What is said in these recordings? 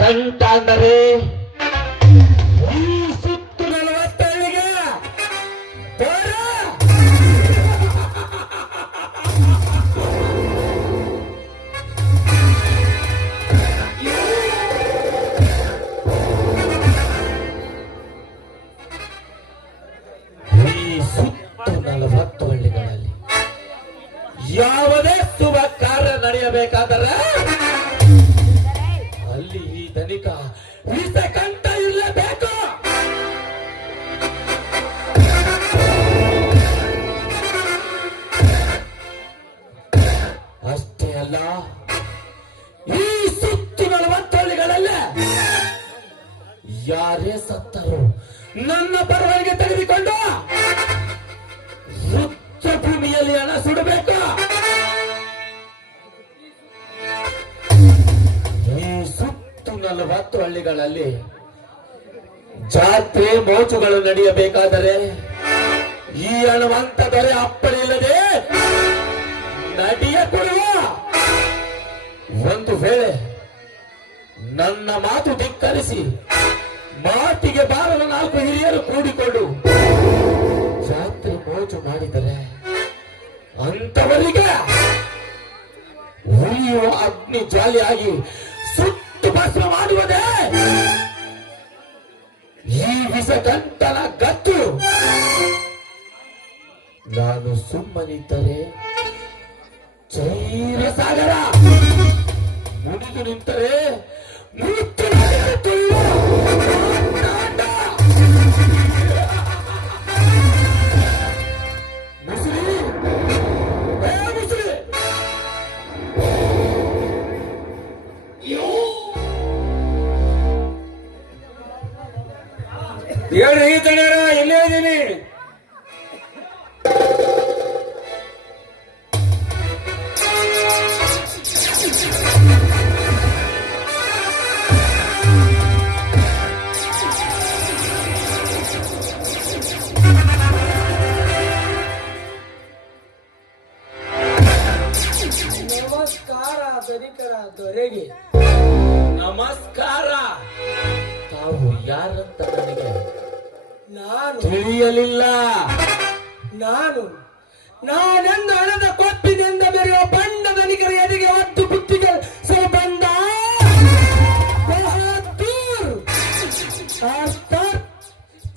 ಕಂಠ ಅಂದರೆ ಈ ಸುತ್ತು 40 ಬರ ಈ ಸುತ್ತು 40 ಹಳ್ಳಿಗಳಲ್ಲಿ ಯಾವುದೇ ಶುಭ ಕಾರ್ಯ ನಡೆಯಬೇಕಾದರೆ ಅಲ್ಲಿ ಈ ಧನಿಕ ವಿಷ ಕಂಠ ಇರಲೇಬೇಕು. ಅಷ್ಟೇ ಅಲ್ಲ, ಈ ಸುತ್ತು 40 ಹಳ್ಳಿಗಳಲ್ಲೇ ಯಾರೇ ಸತ್ತರು ನನ್ನ ಪರವಾಗಿ ತೆಗೆದುಕೊಂಡು ರುಚ್ಚ ಭೂಮಿಯಲ್ಲಿ ಹಣ ಸುಡಬೇಕು. ಈ ಸುತ್ತು 40 ಹಳ್ಳಿಗಳಲ್ಲಿ ಜಾತ್ರೆ ಮೋಚುಗಳು ನಡೆಯಬೇಕಾದರೆ ಈ ಹಣವಂತ ದೊರೆ ಅಪ್ಪಣೆ ಇಲ್ಲದೆ ನಡೆಯಕೊಡುವ. ಒಂದು ವೇಳೆ ನನ್ನ ಮಾತು ಧಿಕ್ಕರಿಸಿ ಮಾತಿಗೆ ಬಾರಲು 4 ಹಿರಿಯರು ಕೂಡಿಕೊಂಡು ಜಾತ್ರೆ ಮೋಜು ಮಾಡಿದರೆ ಅಂತವರಿಗೆ ಉರಿಯುವ ಅಗ್ನಿ ಜ್ವಾಲಿಯಾಗಿ ಸುಟ್ಟು ಭಸ್ಮ ಮಾಡುವುದೇ ಈ ವಿಷಗಂಟನ ಗತ್ತು. ನಾನು ಸುಮ್ಮನಿದ್ದರೆ ಚೈರ ಸಾಗರ, ಮುನಿದು ನಿಂತರೆ ಮೃತ್ಯು ಹೇಳ್ರಿ ತಣ್ಣ, ಎಲ್ಲೇ ಇದ್ದೀನಿ? ನಮಸ್ಕಾರ ಧನಿಕರ ದೊರೆಗೆ. ನಮಸ್ಕಾರ. ತಾವು ಯಾರಂತ ನನಗೆ ನಾನು ತಿಳಿಯಲಿಲ್ಲ. ನಾನೆಂದು ಹಣದ ಕೊಪ್ಪಿನಿಂದ ಬೆರೆಯುವ ಬಣ್ಣ ಧನಿಕರ ಎದೆಗೆ ಹೊತ್ತು ಬುತ್ತಿಗೆ ಬಂದ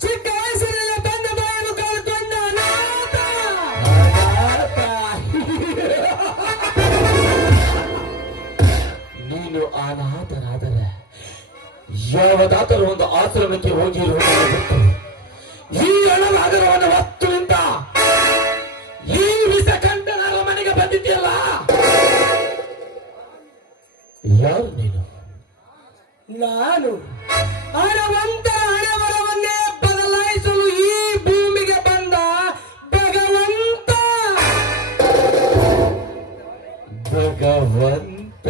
ಚಿಕ್ಕ ವಯಸ್ಸಿನಲ್ಲಿ ತಂದೆ ತಾಯಿಯನ್ನು ಕಳೆದುಕೊಂಡ ಅನಾಥ. ನೀನು ಅನಾಥನಾದರೆ ಯಾವುದಾದರೂ ಒಂದು ಆಶ್ರಮಕ್ಕೆ ಹೋಗಿರುವುದನ್ನು ಬಿಟ್ಟು ಈ ಹಣವಾದರವನ್ನು ಹೊತ್ತು ನಿಂತ ಈ ವಿಷಕಂಠನ ಮನೆಗೆ ಬಂದಿದ್ದೀಯಲ್ಲ, ಯಾರು ನೀನು? ನಾನು ಹಣವಂತರ ಹಣವರವನ್ನೇ ಬದಲಾಯಿಸಲು ಈ ಭೂಮಿಗೆ ಬಂದ ಭಗವಂತ. ಭಗವಂತ.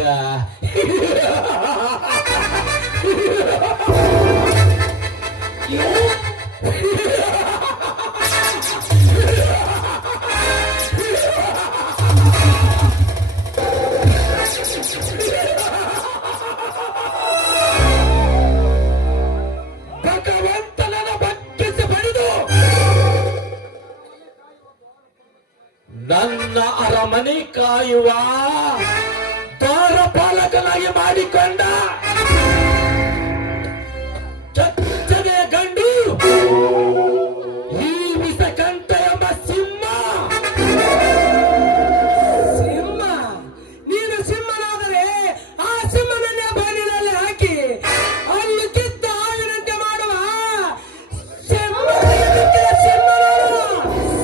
ಭಗವಂತನನ್ನು ಭಕ್ತಿಸಿ ಪಡೆದು ನನ್ನ ಅರಮನೆ ಕಾಯುವ ದ್ವಾರಪಾಲಕನಾಗಿ ಮಾಡಿಕೊಂಡ ಚಚ್ಚನೆಯ ಗಂಡು ಈ ವಿಷಕಂಠ ಎಂಬ ಸಿಂಹ. ನೀನು ಸಿಂಹನಾದರೆ ಆ ಸಿಂಹನನ್ನೇ ಬಾನಿನಲ್ಲಿ ಹಾಕಿ ಅಲ್ಲಿ ಕಿತ್ತ ಹಾವಿನಂತೆ ಮಾಡುವ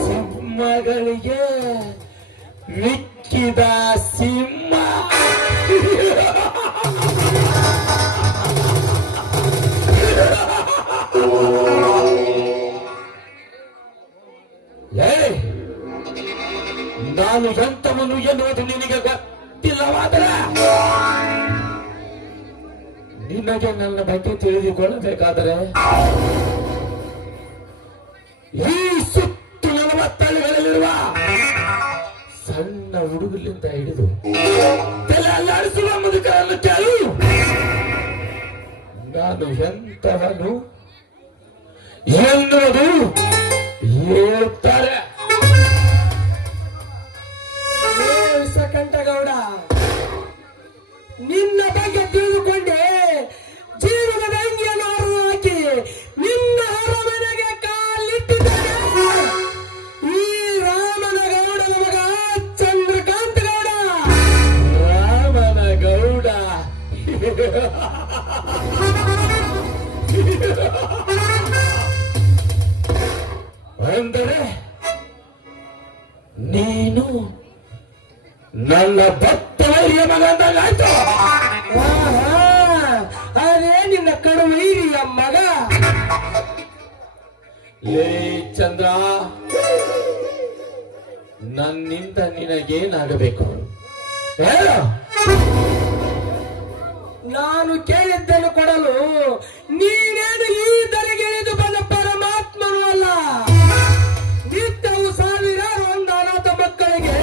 ಸಿಂಹಗಳಿಗೆ ಮಿಕ್ಕಿದ ಸಿಂಹ. ನಾನು ಎಂತವನು ಎನ್ನುವುದು ನಿನಗೆ ಗೊತ್ತಿಲ್ಲವಾದರೆ ನಿನಗೆ ನನ್ನ ಬಗ್ಗೆ ತಿಳಿದುಕೊಳ್ಳಬೇಕಾದರೆ ಈ ಸುತ್ತು 40 ಹಳ್ಳಿಗಳಲ್ಲಿರುವ ಸಣ್ಣ ಹುಡುಗಲಿಂದ ಹಿಡಿದು ತಲೆ ಅಲ್ಲಾಡಿಸುವ ಮುದುಕರನ್ನು ಕೇಳು. ನಾನು ಎಂತವನು ಎನ್ನುವುದು ಹೇಳ್ತಾರೆ. ವಿಷಕಂಠಗೌಡ, ನಿನ್ನ ಬಗ್ಗೆ ತಿಳಿದುಕೊಂಡೆ ಜೀವನದ ಅಂಗಿಯನ್ನು ಹಾಕಿ ನಿನ್ನ ಅರಮನೆಗೆ ಕಾಲಿಟ್ಟಿದ್ದಾರೆ ಈ ರಾಮನಗೌಡನ ಮಗ ಚಂದ್ರಕಾಂತ ಗೌಡ. ರಾಮನಗೌಡ ಅಂದರೆ ನೀನು ನನ್ನ ಭಕ್ತವೈರ್ಯ ಮಗಂದಾಗಾಯ್ತು. ಅದೇ ನಿನ್ನ ಕಡುವೈರಿಯ ಮಗ. ಲೇ ಚಂದ್ರ, ನನ್ನಿಂದ ನಿನಗೇನಾಗಬೇಕು ಹೇಳು. ನಾನು ಕೇಳಿದ್ದನ್ನು ಕೊಡಲು ನೀನೇನು ಈ ಧರೆಗೆ ಇಳಿದು ಬಂದ ಪರಮಾತ್ಮನೂ ಅಲ್ಲ. ನಿತ್ಯವೂ ಸಾವಿರಾರು ಒಂದು ಅನಾಥ ಮಕ್ಕಳಿಗೆ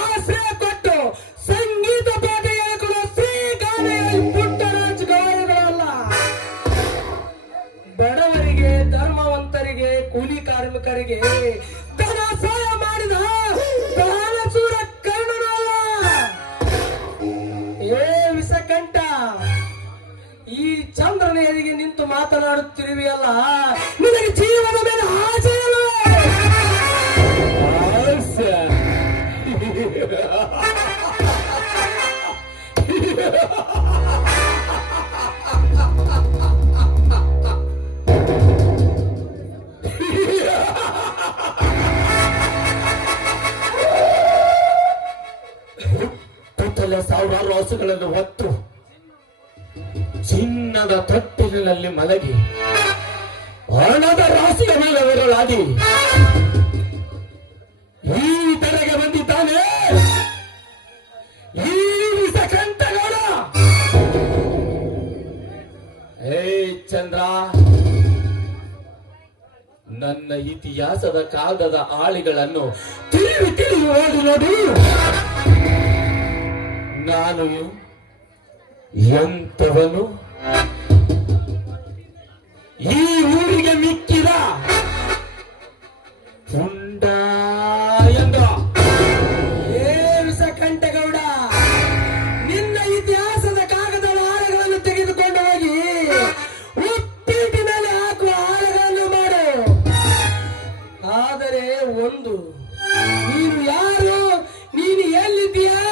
ಆಶ್ರಯ ಕೊಟ್ಟು ಸಂಗೀತ ಪಾಠ ಹೇಳಿಕೊಳ್ಳುವ ಶ್ರೀಗಾನ ಪುಟ್ಟರಾಜ್ ಗೌರವಗಳಲ್ಲ. ಬಡವರಿಗೆ, ಧರ್ಮವಂತರಿಗೆ, ಕೂಲಿ ಕಾರ್ಮಿಕರಿಗೆ ಧನ ಸಹಾಯ ಮಾಡಿದ ದಾನಶೂರ ಕರ್ಣನೂ ಅಲ್ಲ. ಏ ವಿಷಕಂಠ, ಈ ಚಂದ್ರನ ಎದುರಿಗೆ ನಿಂತು ಮಾತನಾಡುತ್ತಿರುವೆಯಲ್ಲ, ನಿನಗೆ ಜೀವನ ಮೇಲೆ ಆಸೆ ಇಲ್ಲವೇ? ಹುಟ್ಟುತ್ತಲೇ ಸಾವಿರಾರು ಹಸುಗಳನ್ನು ಹೊತ್ತು ಚಿನ್ನದ ತೊಟ್ಟಿಲಿನಲ್ಲಿ ಮಲಗಿ ಹಣದ ರಾಶಿಯ ಮೇಲೆ ವಿರಲಾಗಿ ಈ ತೆರೆಗೆ ಬಂದಿದ್ದಾನೆ ಈ ವಿಷಕಂಠಗೌಡ. ಹೇ ಚಂದ್ರ, ನನ್ನ ಇತಿಹಾಸದ ಕಾಗದ ಆಳಿಗಳನ್ನು ತಿರುವಿ ತಿರುವಿ ಓದಿ ನೋಡಿ. ನಾನು ಎಂತವನು ಈ ಊರಿಗೆ ಮಿಕ್ಕಿದ ಪುಂಡ ಎಂದ. ಏ ವಿಷಕಂಠಗೌಡ, ನಿನ್ನ ಇತಿಹಾಸದ ಕಾಗದ ಹಾಳೆಗಳನ್ನು ತೆಗೆದುಕೊಂಡು ಹೋಗಿ ಉಪ್ಪಿಟ್ಟಿನಲ್ಲಿ ಹಾಕುವ ಹಾಳೆಗಳನ್ನು ಮಾಡು. ಆದರೆ ಒಂದು, ನೀನು ಯಾರು, ನೀನು ಎಲ್ಲಿದ್ದೀಯಾ,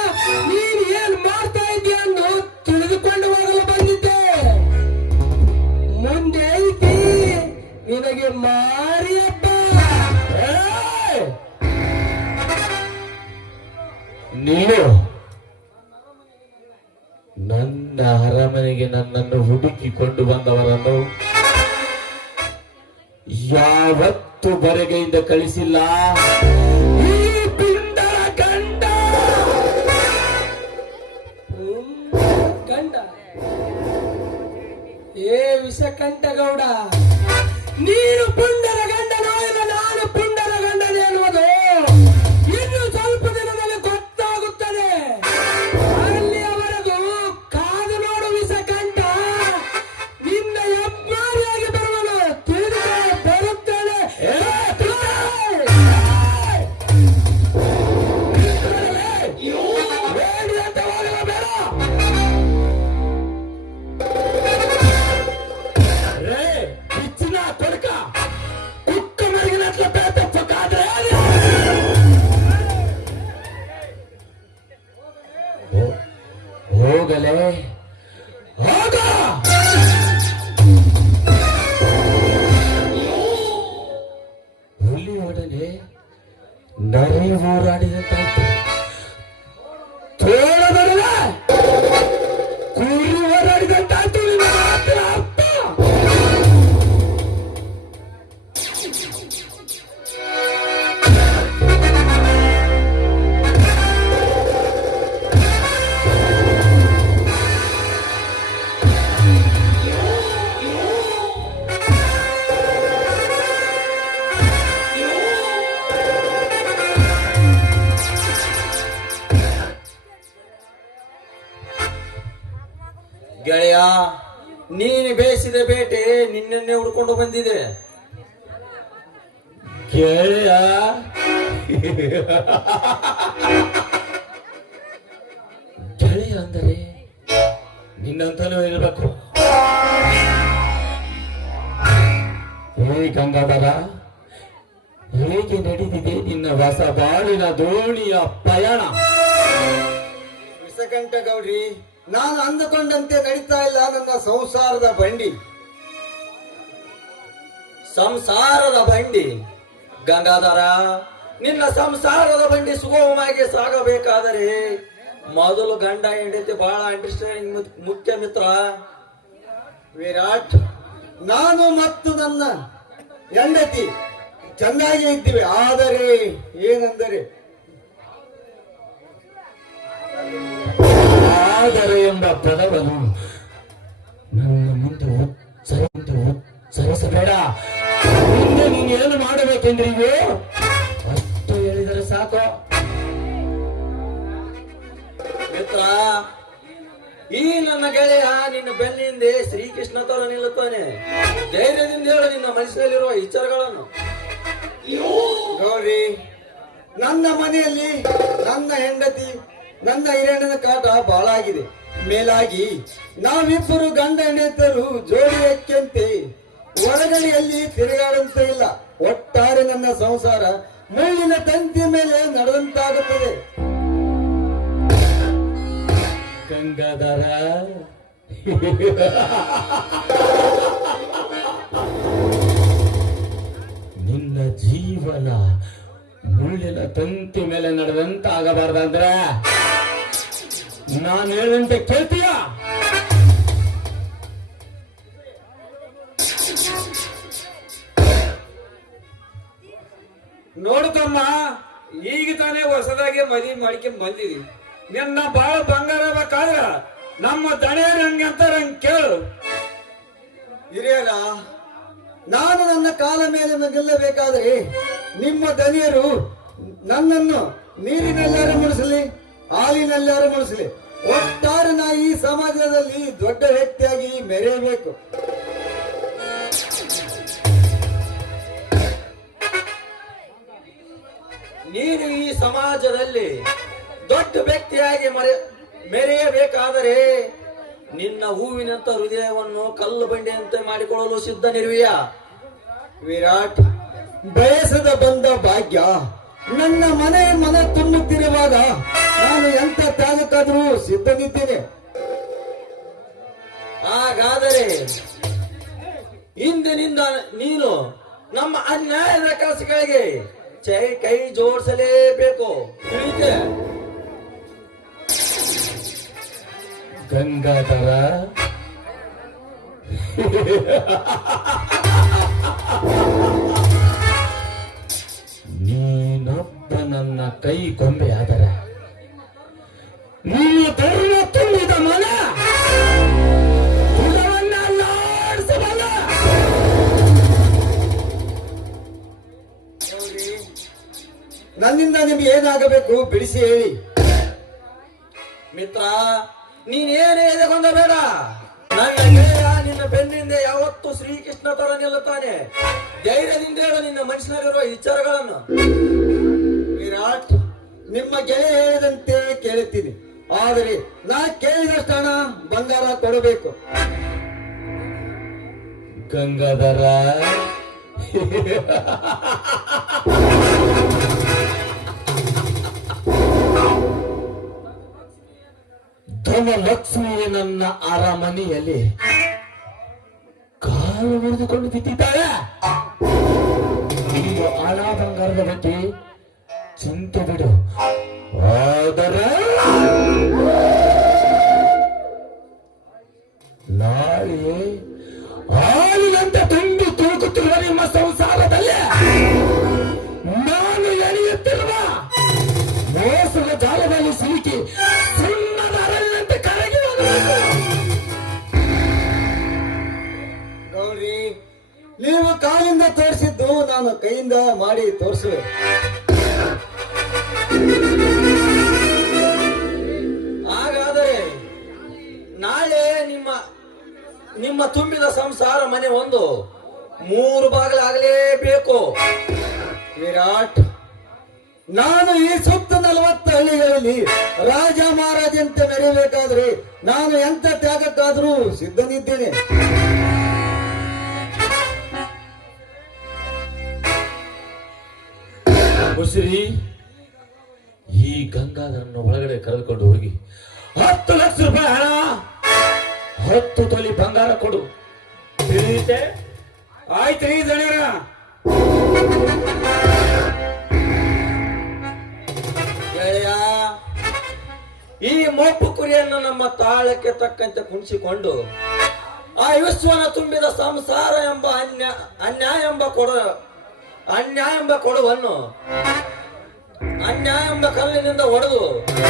ನೀನು ಏನು ಮಾಡ್ತಾ ಇದೀಯ ಎಂದು ತಿಳಿದುಕೊಂಡು ಹೋಗಲು ಬಂದಿದ್ದೆ. ಮುಂದೆ ಐತಿ ನಿನಗೆ ಮಾರಿಯಪ್ಪ. ನೀನು ನನ್ನ ಅರಮನೆಗೆ ನನ್ನನ್ನು ಹುಡುಕಿಕೊಂಡು ಬಂದವರನ್ನು ಯಾವತ್ತು ಬರೆಗೆಯಿಂದ ಕಳಿಸಿಲ್ಲ ಈ ಪಿಂಡರ ಗಂಡ. ಗಂಡ ಏ ವಿಷಕಂಠಗೌಡ, ನೀನು ಪುಂಡರ ಗಂಡನೋ ಇಲ್ಲ ನಾನು ಪುಂಡರ ಗಂಡನೇ ಎನ್ನುವುದು ಇನ್ನು ಸ್ವಲ್ಪ ದಿನದಲ್ಲಿ ಗೊತ್ತಾಗುತ್ತದೆ. ಅಲ್ಲಿಯವರೆಗೂ ಕಾದು ನೋಡು ವಿಷಕಂಠ. ನಿನ್ನ ಹೆಬ್ಬಾರಿಯಾಗಿ ಬರುವನು ತಿಳಿದು ಬರುತ್ತಾನೆ. ಹೋಗಲೇ ಹೋಗ. ಹುಲಿಯೊಡನೆ ನರಿ ಹೋರಾಡಿದಂತಾಯ್ತು. ತೋಳದೊಡನೆ ಕುರಿ ಹೋರಾಡಿದಂತಾಯ್ತು. ನಿನ್ನ ಮಾತಿನ ಅರ್ಥ ಗೆಳೆಯ, ನೀನು ಬೇಯಿಸಿದ ಬೇಟೆ ನಿನ್ನನ್ನೇ ಹುಡ್ಕೊಂಡು ಬಂದಿದೆ. ಗೆಳೆಯ ಗೆಳೆಯ ಅಂದರೆ ನಿನ್ನಂತಲೂ ಇರಬೇಕು. ಹೇ ಗಂಗಾಧರ, ಹೇಗೆ ನಡೆದಿದೆ ನಿನ್ನ ಹೊಸ ಬಾಳಿನ ದೋಣಿಯ ಪಯಣ? ವಿಷಕಂಠ ಗೌಡ್ರಿ, ನಾನು ಅಂದುಕೊಂಡಂತೆ ನಡೀತಾ ಇಲ್ಲ ನನ್ನ ಸಂಸಾರದ ಬಂಡಿ. ಸಂಸಾರದ ಬಂಡಿ ಗಂಗಾಧರ, ನಿನ್ನ ಸಂಸಾರದ ಬಂಡಿ ಸುಗಮವಾಗಿ ಸಾಗಬೇಕಾದರೆ ಮೊದಲು ಗಂಡ ಹೆಂಡತಿ ಬಹಳ ಅಂಡರ್ಸ್ಟ್ಯಾಂಡಿಂಗ್ ಮುಖ್ಯ ಮಿತ್ರ. ವಿರಾಟ್, ನಾನು ಮತ್ತು ನನ್ನ ಹೆಂಡತಿ ಚೆನ್ನಾಗಿ ಇದ್ದೀವಿ. ಆದರೆ ಏನೆಂದರೆ ಆದರೆ ಎಂಬ ಪದವನ್ನು ನನ್ನ ಮುಂದೆ ಉಚ್ಚರಿಸಬೇಡ. ಮುಂದೆ ನೀನು ಏನು ಮಾಡಬೇಕೆಂದ್ರಿಗೂ ಅಷ್ಟು ಹೇಳಿದರೆ ಸಾಕು. ಮಿತ್ರ, ಈ ನನ್ನ ಗೆಳೆಯ ನಿನ್ನ ಬೆನ್ನಿಂದೆ ಶ್ರೀಕೃಷ್ಣ ತರ ನಿಲ್ಲುತ್ತಾನೆ. ಧೈರ್ಯದಿಂದ ಹೇಳು ನಿನ್ನ ಮನಸ್ಸಿನಲ್ಲಿರುವ ವಿಚಾರಗಳನ್ನು. ಗೌರಿ, ನನ್ನ ಮನೆಯಲ್ಲಿ ನನ್ನ ಹೆಂಡತಿ ನನ್ನ ಹಿರಿಯಣ್ಣನ ಕಾಟ ಬಹಳ ಆಗಿದೆ. ಮೇಲಾಗಿ ನಾವಿಬ್ಬರು ಗಂಡ ಹೆಂಡತಿಯರು ಜೋಡಿ ಎಕ್ಕಂತೆ ಹೊರಗಡೆಯಲ್ಲಿ ತಿರುಗಾಡಂತ ಇಲ್ಲ. ಒಟ್ಟಾರೆ ನನ್ನ ಸಂಸಾರ ಮುಳ್ಳಿನ ತಂತಿ ಮೇಲೆ ನಡೆದಂತಾಗುತ್ತದೆ. ಗಂಗಾಧರ, ನಿನ್ನ ಜೀವನ ಮುಳ್ಳಿನ ತಂತಿ ಮೇಲೆ ನಡೆದಂತ ಆಗಬಾರ್ದಂದ್ರೆ ನಾನು ಹೇಳಂತೆ ಕೇಳ್ತೀಯ? ನೋಡುತ್ತಮ್ಮ, ಈಗ ತಾನೇ ಹೊಸದಾಗಿ ಮದುವೆ ಮಾಡ್ಕೊಂಡ್ ಬಂದಿದಿ. ನಿನ್ನ ಬಾಳ ಬಂಗಾರ ಬೇಕಾದ್ರ ನಮ್ಮ ದಣಿಯರು ಹಂಗೆ ಅಂತಾರ, ಹಂಗೆ ಕೇಳು. ಹಿರಿಯರ, ನಾನು ನನ್ನ ಕಾಲ ಮೇಲೆ ಗೆಲ್ಲಬೇಕಾದ್ರೆ ನಿಮ್ಮ ದನಿಯರು ನನ್ನನ್ನು ನೀರಿನಲ್ಲಾರು ಮುಳಿಸಲಿ, ಹಾಲಿನಲ್ಲಾರು ಮುಳಿಸಲಿ, ಒಟ್ಟಾರೆ ನಾ ಈ ಸಮಾಜದಲ್ಲಿ ದೊಡ್ಡ ವ್ಯಕ್ತಿಯಾಗಿ ಮೆರೆಯಬೇಕು. ನೀನು ಈ ಸಮಾಜದಲ್ಲಿ ದೊಡ್ಡ ವ್ಯಕ್ತಿಯಾಗಿ ಮೆರೆಯಬೇಕಾದರೆ ನಿನ್ನ ಹೂವಿನಂತ ಹೃದಯವನ್ನು ಕಲ್ಲು ಬಂಡೆಯಂತೆ ಮಾಡಿಕೊಳ್ಳಲು ಸಿದ್ಧನಿರುವೆಯ? ವಿರಾಟ್, ಬಯಸದ ಬಂದ ಭಾಗ್ಯ ನನ್ನ ಮನ ತುಂಬುತ್ತಿರುವಾಗ ನಾನು ಎಂತ ತ್ಯಾಗಕ್ಕಾದರೂ ಸಿದ್ಧನಿದ್ದೇನೆ. ಹಾಗಾದರೆ ಇಂದಿನಿಂದ ನೀನು ನಮ್ಮ ಅನ್ಯಾಯದ ಕೆಲಸಗಳಿಗೆ ಕೈ ಜೋಡಿಸಲೇಬೇಕು, ತಿಳಿತೆ? ಗಂಗಾಧರ, ನೀನೊಬ್ಬ ನನ್ನ ಕೈ ಗೊಂಬೆಯಾದರೆ ನೀನು ಧರ್ಮ ತುಂಬಿದ ಮನ ಕುಲವನ್ನಾಡಿಸಬಲ್ಲ. ನನ್ನಿಂದ ನಿಮ್ಗೆ ಏನಾಗಬೇಕು ಬಿಡಿಸಿ ಹೇಳಿ. ಮಿತ್ರ, ನೀನೇನೇ ಎದೆಗೊಂಡ ಬೇಡ. ನನ್ನ ಗೆಳೆಯ ನಿನ್ನ ಬೆನ್ನಿಂದ ಯಾವತ್ತು ಶ್ರೀಕೃಷ್ಣ ತರ ನಿಲ್ಲುತ್ತಾನೆ. ಧೈರ್ಯದಿಂದ ಹೇಳು ನಿನ್ನ ಮನಸ್ಸಿನಲ್ಲಿರುವ ವಿಚಾರಗಳನ್ನು. ವಿರಾಟ್, ನಿಮ್ಮ ಗೆಳೆಯ ಹೇಳಿದಂತೆ ಕೇಳುತ್ತೀನಿ. ಆದರೆ ನಾ ಕೇಳಿದಷ್ಟು ಹಣ ಬಂಗಾರ ಕೊಡಬೇಕು. ಗಂಗಾಧರ, ಧನಲಕ್ಷ್ಮಿಯೇ ನನ್ನ ಅರಮನೆಯಲ್ಲಿ ಕಾಲು ಮುರಿದುಕೊಂಡು ಬಿದ್ದಿದ್ದಾಳೆ. ನೀನು ಹಣ ಬಂಗಾರದ ಬಗ್ಗೆ ಚಿಂತೆ ಬಿಡು. ಆದರೆ ನಾಳೆ ಹಾಲಿನಂತೆ ತುಂಬಿ ತುಳುಕುತ್ತಿರುವ ನಿಮ್ಮ ಸಂಸಾರದಲ್ಲಿ ನಾನು ಎಳೆಯುತ್ತಿರುವ ಮೋಸದ ಜಾಲದಲ್ಲಿ ಸಿಲುಕಿ ಸುಣ್ಣದ ಅರಳಿನಂತೆ ಕರಗಿ ಹೋಗಬೇಕು. ಗೌರಿ, ನೀವು ಕಾಲಿಂದ ತೋರಿಸಿದ್ದು ನಾನು ಕೈಯಿಂದ ಮಾಡಿ ತೋರಿಸುವೆ. ಹಾಗಾದರೆ ನಾಳೆ ನಿಮ್ಮ ನಿಮ್ಮ ತುಂಬಿದ ಸಂಸಾರ ಮನೆ ಒಂದು 3 ಬಾಗಿಲಾಗಲೇಬೇಕು. ವಿರಾಟ್, ನಾನು ಈ ಸುತ್ತ 40 ಹಳ್ಳಿಗಳಲ್ಲಿ ರಾಜ ಮಹಾರಾಜಂತೆ ಮೆರೆಯಬೇಕಾದ್ರೆ ನಾನು ಎಂತ ತ್ಯಾಗಕ್ಕಾದ್ರೂ ಸಿದ್ಧನಿದ್ದೇನೆ. ಮುಸಿರಿ, ಈ ಗಂಗಾಧರನ್ನು ಒಳಗಡೆ ಕರೆದುಕೊಂಡು ಹೋಗಿ 10 ಲಕ್ಷ ರೂಪಾಯಿ ಹಣ, 10 ತೊಲಿ ಬಂಗಾರ ಕೊಡು. ತಿಳಿಯುತ್ತೆ? ಆಯ್ತ್ರಿ ದಣಿಯರ. ಗೆಳೆಯ, ಈ ಮೊಪ್ಪು ಕುರಿಯನ್ನು ನಮ್ಮ ತಾಳಕ್ಕೆ ತಕ್ಕಂತೆ ಕುಣಿಸಿಕೊಂಡು ಆ ವಿಶ್ವನ ತುಂಬಿದ ಸಂಸಾರ ಎಂಬ ಅನ್ಯಾಯ ಎಂಬ ಕೊಡುವನ್ನು ಅನ್ಯಾಯ ಎಂಬ ಕಲ್ಲಿನಿಂದ ಒಡೆದು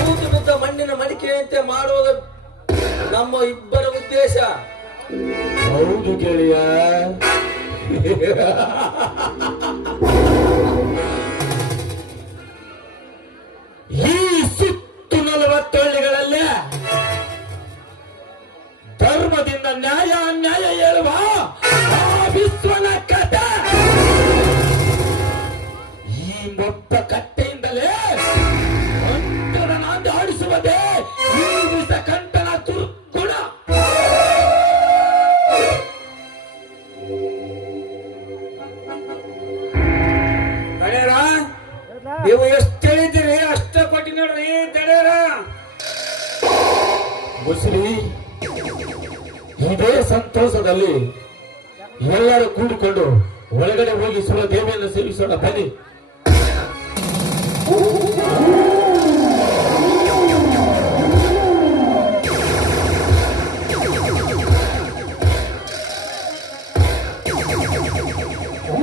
ಕೂತು ಬಿದ್ದ ಮಣ್ಣಿನ ಮಡಿಕೆಯಂತೆ ಮಾಡುವುದು ನಮ್ಮ ಇಬ್ಬರ ಉದ್ದೇಶ. ಹೌದು ಗೆಳೆಯ. ಈ ಸುತ್ತು 40 ಹಳ್ಳಿಗಳಲ್ಲೇ ಧರ್ಮದಿಂದ ನ್ಯಾಯ ಅನ್ಯಾಯ ಹೇಳುವ ಆ ವಿಶ್ವನ ಕಥೆ ಈ ಮೊತ್ತ ಕಟ್ಟೆಯಿಂದಲೇ ಕಂಠನ ನಾಂದಿ ಆಡಿಸುವುದೇ ಈ ವಿಷ ಕಂಠನ ದುರ್ಗುಣ. ದಣಿಯರ, ನೀವು ಎಷ್ಟು ಹೇಳಿದ್ದೀರಿ ಅಷ್ಟ ಕೊಟ್ಟಿ ನೋಡ್ರಿ ದಣಿಯರ. ಮುಸ್ರಿ, ಇದೇ ಸಂತೋಷದಲ್ಲಿ ಎಲ್ಲರೂ ಕೂಡಿಕೊಂಡು ಒಳಗಡೆ ಹೋಗಿ ಸುರ ದೇವಿಯನ್ನು ಸೇವಿಸೋಣ ಬನ್ನಿ.